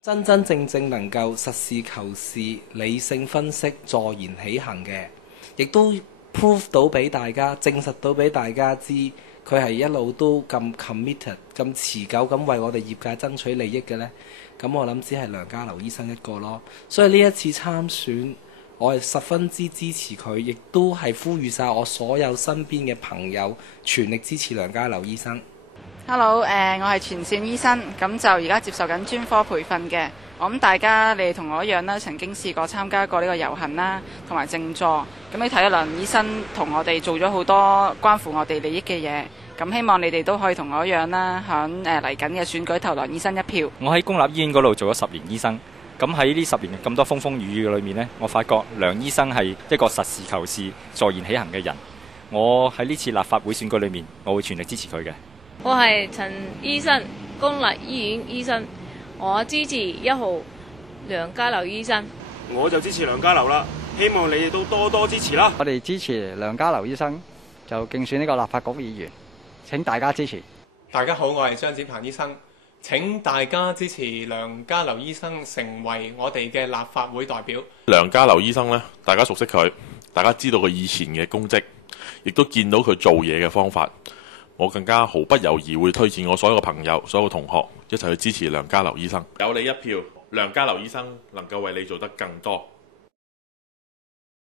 真真正正能夠實事求是、理性分析、坐言起行嘅，亦都 prove 到俾大家、證實到俾大家知，佢係一路都咁 committed、咁持久咁為我哋業界爭取利益嘅呢。咁我諗只係梁家騮醫生一個咯。所以呢一次參選，我係十分之支持佢，亦都係呼籲晒我所有身邊嘅朋友全力支持梁家騮醫生。Hello， 我係前線醫生，咁就而家接受緊專科培訓嘅。我諗大家你哋同我一樣啦，曾經試過參加過呢個遊行啦，同埋靜坐。咁你睇下梁醫生同我哋做咗好多關乎我哋利益嘅嘢。咁希望你哋都可以同我一樣啦，響嚟緊嘅選舉投梁醫生一票。我喺公立醫院嗰度做咗10年醫生，咁喺呢10年咁多風風雨雨嘅裏面呢，我發覺梁醫生係一個實事求是、坐言起行嘅人。我喺呢次立法會選舉裏面，我會全力支持佢嘅。我係陳醫生，公立醫院醫生，我支持1號梁家騮醫生。我就支持梁家騮啦，希望你哋都多多支持啦。我哋支持梁家騮醫生，就競選呢個立法局議員，請大家支持。大家好，我係張展鵬醫生，請大家支持梁家騮醫生成為我哋嘅立法會代表。梁家騮醫生呢，大家熟悉佢，大家知道佢以前嘅功績，亦都見到佢做嘢嘅方法。我更加毫不猶豫會推薦我所有嘅朋友、所有同學一齊去支持梁家騮醫生。有你一票，梁家騮醫生能夠為你做得更多。